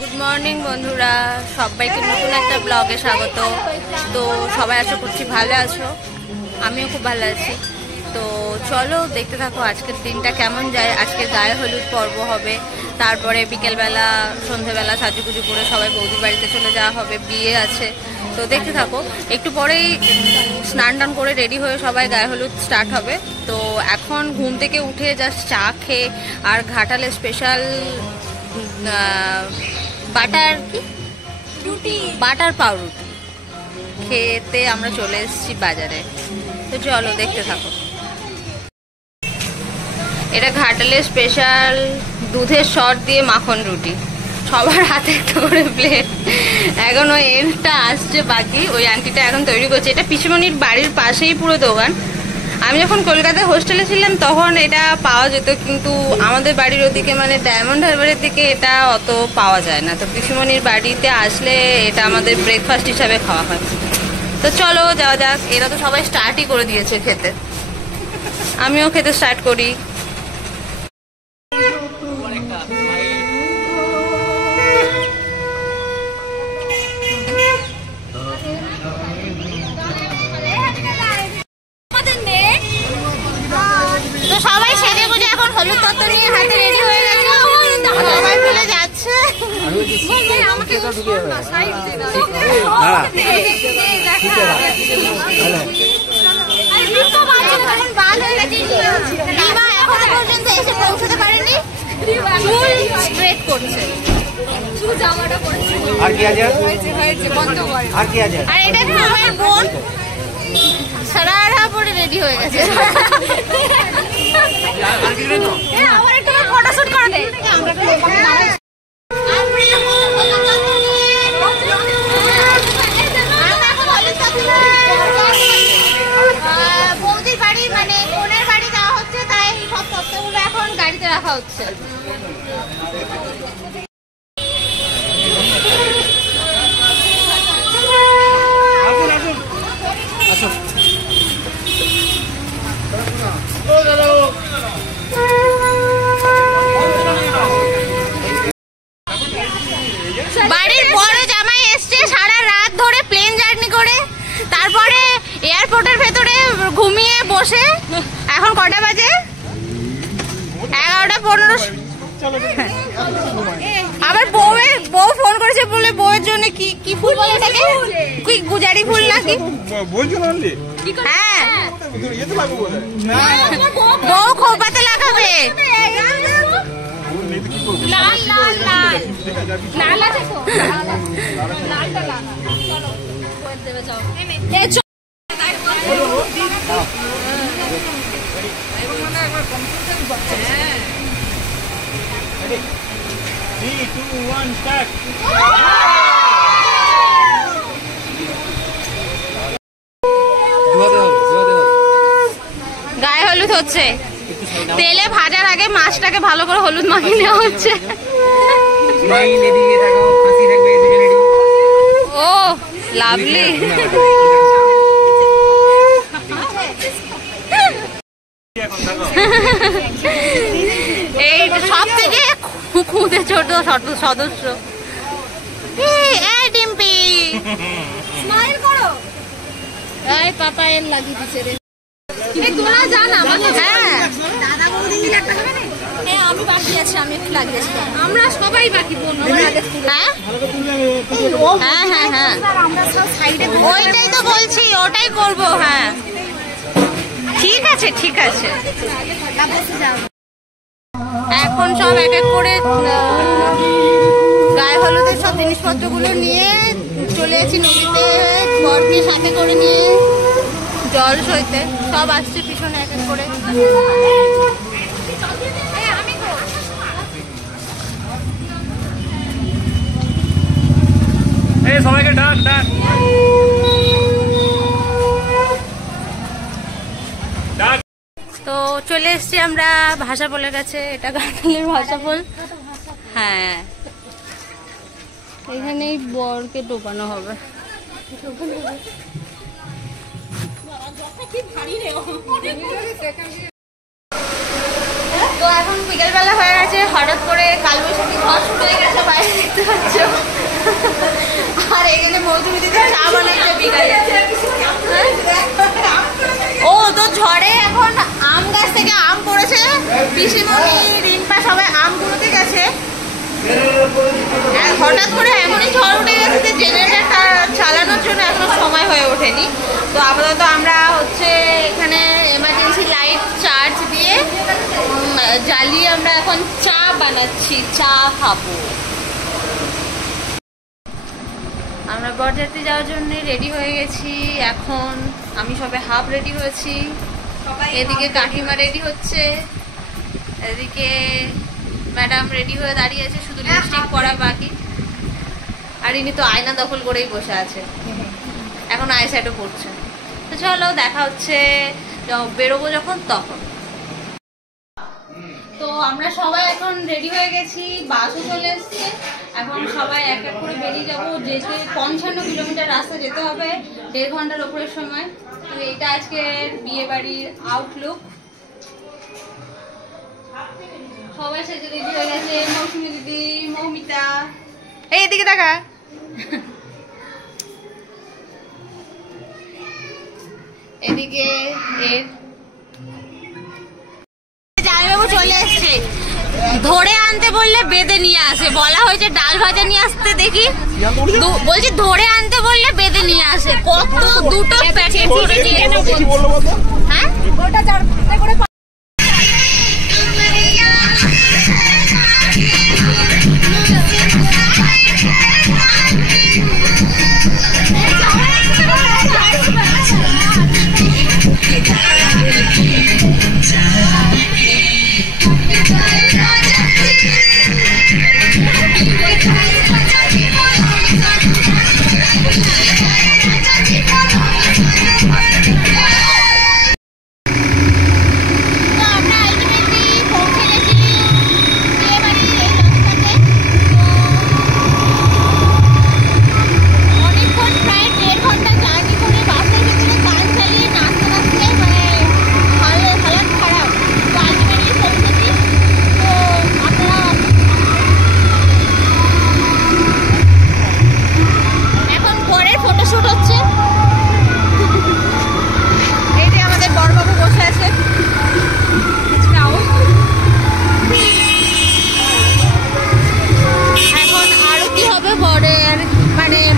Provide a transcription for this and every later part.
Good morning বন্ধুরা, সবাইকে নতুন একটা ব্লগে স্বাগত। তো সবাই আশা করছি ভালো আছো, আমিও খুব ভালো আছি। তো চলো দেখতে থাকো আজকের দিনটা কেমন যায়। আজকে গায়ে হলুদ পর্ব হবে, তারপরে বিকেলবেলা সন্ধেবেলা সাজুগুজু করে সবাই বৌদির বাড়িতে চলে যাওয়া হবে, বিয়ে আছে। তো দেখতে থাকো, একটু পরেই স্নান টান করে রেডি হয়ে সবাই গায়ে হলুদ স্টার্ট হবে। তো এখন ঘুম থেকে উঠে জাস্ট চা খেয়ে আর ঘাটালে স্পেশাল বাটার পাউরুটি খেতে আমরা চলে এসেছি বাজারে। তো চলো দেখতে থাকো। এটা ঘাটালে স্পেশাল দুধের শর্ট দিয়ে মাখন রুটি, সবার হাতে একটা করে প্লেট। এখন ওই এন্ডটা আসছে বাকি, ওই আন্টিটা এখন তৈরি করছে। এটা পিসিমণির বাড়ির পাশেই পুরো দোকান। আমি যখন কলকাতায় হোস্টেলে ছিলাম তখন এটা পাওয়া যেত, কিন্তু আমাদের বাড়ির ওদিকে মানে ডায়মন্ড হারবারের দিকে এটা অত পাওয়া যায় না। তো পিসিমণির বাড়িতে আসলে এটা আমাদের ব্রেকফাস্ট হিসাবে খাওয়া হয়। তো চলো যাওয়া যাক। এরা তো সবাই স্টার্টই করে দিয়েছে খেতে, আমিও খেতে স্টার্ট করি। তো সবাই সেজে গুজে এখন হলুদ তত্ত্ব নিয়ে হাতে রেডি হয়ে গেছে, সবাই ভুলে যাচ্ছে। এখনো পর্যন্ত এসে পৌঁছতে পারেনি, চুল স্ট্রেট করছে। আর এটা আমার বোন সারারা পরে রেডি হয়ে গেছে। আমার একটু ফটোশুট করে দে। বৌদির বাড়ি মানে বোনের বাড়ি যাওয়া হচ্ছে, তাই সব তত্ত্বগুলো এখন গাড়িতে রাখা হচ্ছে। বাড়ির বড় জামাই এসছে সারা রাত ধরে প্লেন জার্নি করে, তারপরে এয়ারপোর্টের ভেতরে ঘুমিয়ে বসে। এখন কটা বাজে? 11:15। আবার বউ ফোন করেছে বলে বউয়ের জন্য কি ফুল বলে এটাকে, কি গুজারি ফুল নাকি? হ্যাঁ, বউ খোপাতে লাগাবে। গায়ে হলুদ হচ্ছে, তেলে ভাজার আগে মাছটাকে ভালো করে হলুদ মাখিয়ে নেওয়া হচ্ছে। ও লাভলি। এই সব থেকে খুদে ছোট সদস্য ডিম্পি, স্মাইল করো। এই পাপা এর লাগিয়ে দিচ্ছে রে। তোরা জান আমাকে। হ্যাঁ দাদা বৌদি মিলে একটা হবে না? হ্যাঁ আমি বাকি আছি, আমি একটু লাগিয়েছি। আমরা সবাই বাকি বোন। হ্যাঁ হ্যাঁ হ্যাঁ হ্যাঁ, ওইটাই তো বলছি, ওটাই করবো। হ্যাঁ ঠিক আছে ঠিক আছে। এখন সব এক এক করে গায়ে হলুদের সব জিনিসপত্রগুলো নিয়ে চলে এসেছি নদীতে, বরকে সাথে করে নিয়ে জল সইতে। সব আসছে পিছনে এক এক করে। সবাইকে ডাক ডাক ডাক। তো চলে এসছি আমরা ভাষাপোলের কাছে। এটা ঘাটালের ভাষাপোল। হ্যাঁ, এখানেই বরকে ডোবানো হবে। তো এখন বিকেলবেলা হয়ে গেছে, হঠাৎ করে কালবৈশাখী ঝড় শুরু হয়ে গেছে, বাইরে দেখতে পাচ্ছি। ও তো ঝড়ে এখন আম গাছ থেকে আম পড়েছে, পিসিমণি রিম্পা সবাই আম কুড়োতে গেছে। হঠাৎ করে এমনই ঝড় উঠে গেছে যে জেনারেটরটা চালানোর জন্য এখনো সময় হয়ে ওঠেনি। তো আপাতত আমরা হচ্ছে এখানে এমার্জেন্সি লাইট চার্জ দিয়ে জ্বালিয়ে আমরা এখন চা বানাচ্ছি, চা খাবো। আমরা বরযাত্রী যাওয়ার জন্য রেডি হয়ে গেছি। এখন আমি সবে হাফ রেডি হয়েছি, এদিকে কাকিমা রেডি হচ্ছে, এদিকে ম্যাডাম রেডি হয়ে দাঁড়িয়ে আছে, শুধু লিপস্টিক পরা বাকি। আর ইনি তো আয়না দখল করেই বসে আছে, এখন আই শ্যাডো পড়ছে। তো চলো দেখা হচ্ছে বেরোবো যখন তখন। তো আমরা সবাই এখন রেডি হয়ে গেছি, বাসও চলে এসছে। এখন সবাই এক এক করে বেরিয়ে যাবো, যেতে 55 কিলোমিটার রাস্তা যেতে হবে, 1.5 ঘন্টার ওপরের সময়। তো এটা আজকের বিয়ে বাড়ির আউটলুক। সবাই সেজে রেডি হয়ে গেছে, মৌসুমী দিদি, মৌমিতা, এইদিকে দেখা। এদিকে জামাইবাবু চলে এসছে, ধরে আনতে বললে বেঁধে নিয়ে আসে। বলা হয়েছে ডাল ভাজা নিয়ে আসতে, দেখি বলছি ধরে আনতে বললে বেঁধে নিয়ে আসে। কত দুটো প্যাকেট করে নিয়ে, হ্যাঁ ওটা 4 করে।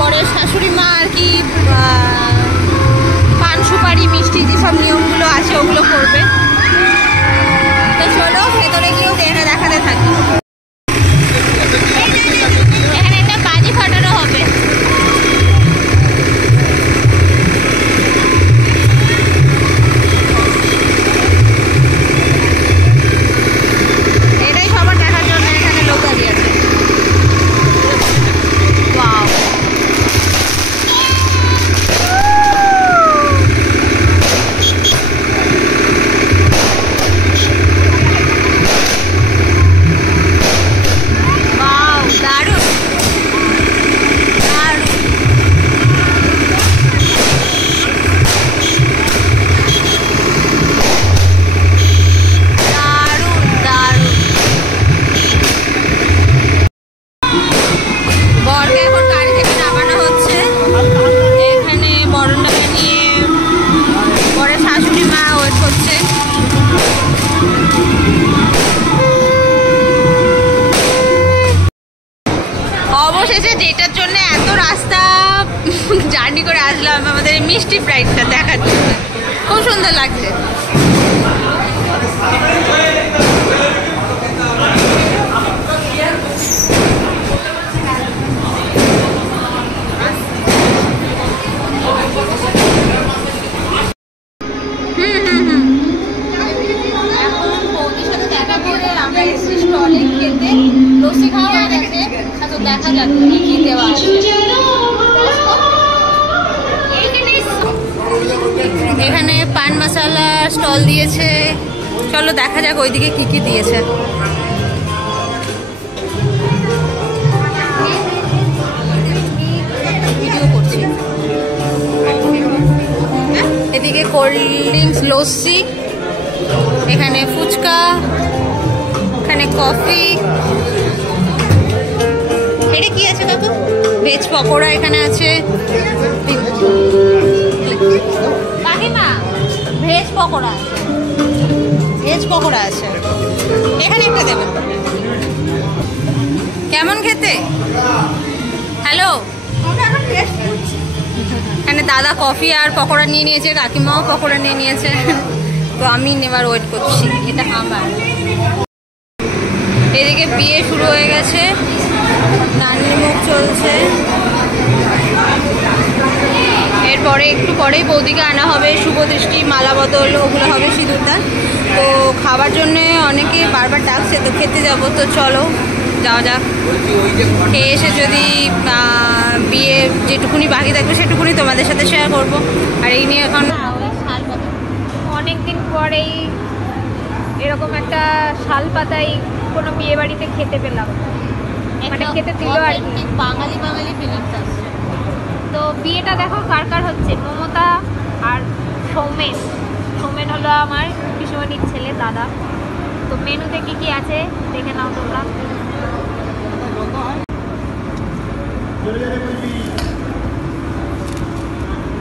বরের শাশুড়ি মা আর কি পান সুপারি মিষ্টি যেসব নিয়মগুলো আছে ওগুলো করবে। তো চলো ভেতরে গিয়েও দেখাতে থাকি। এখানে একটা বাজি ফাটানো হবে। এটাই সবার দেখার জন্য এখানে লোক দাঁড়িয়ে আছে। অবশেষে যেটার জন্য এত রাস্তা জার্নি করে আসলাম আমাদের মিষ্টি ব্রাইডটা দেখার জন্য, খুব সুন্দর লাগছে। এখন বৌদির সাথে দেখা করে আমরা এসেছি স্টলে খেতে, লস্যি খাওয়া হয়ে গেছে। দেখা যাক কি কি দেওয়া আছে। এখানে পান মশলা স্টল দিয়েছে, চলো দেখা যাক ওইদিকে কি কি দিয়েছে। ভিডিও করছি। এদিকে কোল্ড ড্রিঙ্কস, লস্যি, এখানে ফুচকা, এখানে কফি। এটা কি আছে কাকু? ভেজ পকোড়া এখানে আছে। পকোড়া আছে, ভেজ পকোড়া আছে, এখানে একটা দেবেন। কেমন খেতে? হ্যালো, এখানে দাদা কফি আর পকোড়া নিয়ে নিয়েছে, কাকিমাও পকোড়া নিয়ে নিয়েছে, তো আমি নেবার ওয়েট করছি। এটা আমার। এদিকে বিয়ে শুরু হয়ে গেছে, নানির মুখ চলছে, এরপরে একটু পরেই বৌদিকে আনা হবে, শুভদৃষ্টি, মালা বদল, ওগুলো হবে, সিঁদুরদান। তো খাবার জন্য অনেকে বারবার ডাকছে, তো খেতে যাবো, তো চলো যাওয়া যাক। খেয়ে এসে যদি বিয়ে যেটুকুনি বাকি থাকবে সেটুকুনি তোমাদের সাথে শেয়ার করবো। আর এই নিয়ে এখন অনেকদিন পরেই এরকম একটা শাল পাতাই কোনো বিয়ে বাড়িতে খেতে পেলাম, মানে খেতে দিল আর কি, বাঙালি ফিলিংস আসছে। তো বিয়েটা দেখো কার কার হচ্ছে, মমতা আর সৌমেন। সৌমেন হলো আমার পিসিমণির ছেলে, দাদা। তো মেনুতে কি কি আছে দেখে নাও তোমরা।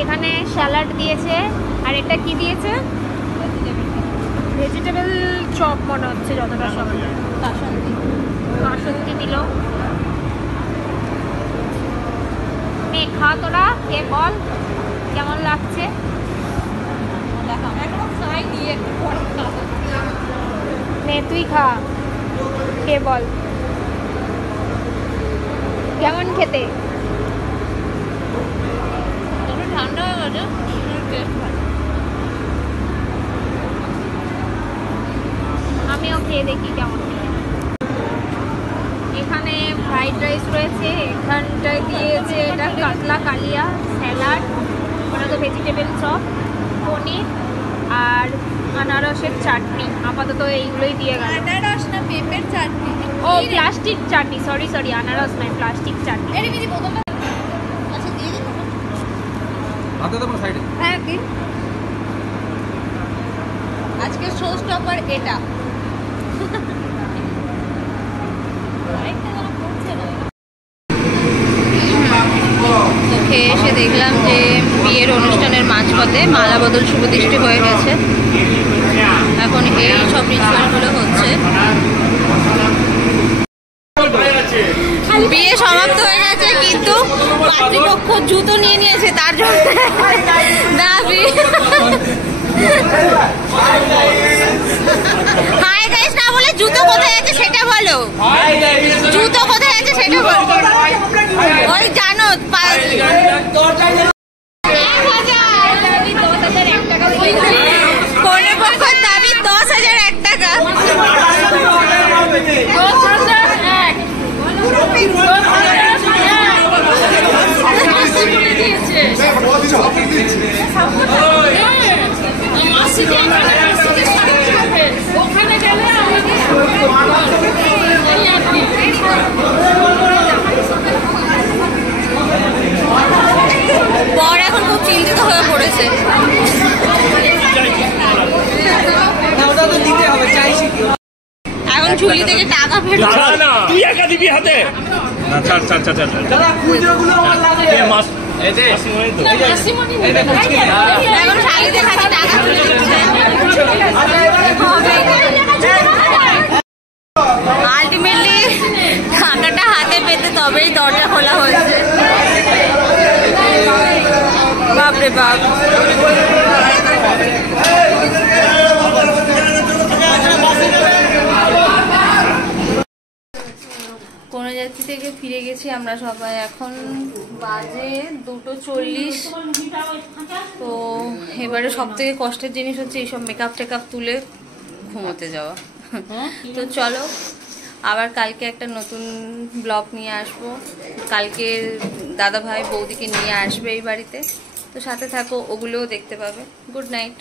এখানে স্যালাড দিয়েছে, আর এটা কি দিয়েছে, ভেজিটেবল চপ মনে হচ্ছে যতটা সময়। কাসন্দি দিল। মেয়ে খা, তোরা কে বল কেমন লাগছে। মেয়ে তুই খা, কে বল কেমন খেতে। ঠান্ডা হয়ে গেছে, আমিও খেয়ে দেখি কেমন খেতে। এখানে ফ্রাইড রাইস রয়েছে, এখানটায় দিয়েছে এটা কাতলা কালিয়া, স্যালাড, ওটা তো ভেজিটেবল চপ, পনির আর আনারসের চাটনি। আপাতত এইগুলোই দিয়ে গেল। আনারস না পেঁপের চাটনি? ও প্লাস্টিক চাটনি, সরি আনারস নয়, প্লাস্টিক চাটনি। আচ্ছা দিয়ে দিন। হ্যাঁ দিন। আজকে শো স্টপার এটা। খেয়ে এসে দেখলাম যে বিয়ের অনুষ্ঠানের মাঝপথে মালা বদল শুভদৃষ্টি হয়ে গেছে। এখন এই সব রিচুয়ালগুলো হচ্ছে। বিয়ে সমাপ্ত হয়ে গেছে, কিন্তু পাত্রীপক্ষ জুতো নিয়ে নিয়েছে, তার জন্য দাবি। হাই গাইস না বলে জুতো কোথায় আছে সেটা বলো, জুতো কোথায় আছে সেটা বলো। ওই জানো কনের পক্ষের দাবি 10,001 টাকা। বর এখন খুব চিন্তিত হয়ে পড়েছে। এখন ঝুলি থেকে টাকা ফেরত। তুই একা দিবি হাতে। এখন শালিদের হাতে টাকা ফেরত দিচ্ছে। আলটিমেটলি টাকাটা হাতে পেতে তবেই দরজা খোলা হয়েছে। বাপরে বাপ। কোণাযাত্রী থেকে ফিরে গেছি আমরা সবাই, এখন বাজে 2:40। তো এবারে সব থেকে কষ্টের জিনিস হচ্ছে এইসব মেকআপ টেকআপ তুলে ঘুমোতে যাওয়া। তো চলো আবার কালকে একটা নতুন ব্লগ নিয়ে আসবো। কালকে দাদা ভাই বৌদিকে নিয়ে আসবে এই বাড়িতে, তো সাথে থাকো, ওগুলোও দেখতে পাবে। Good night.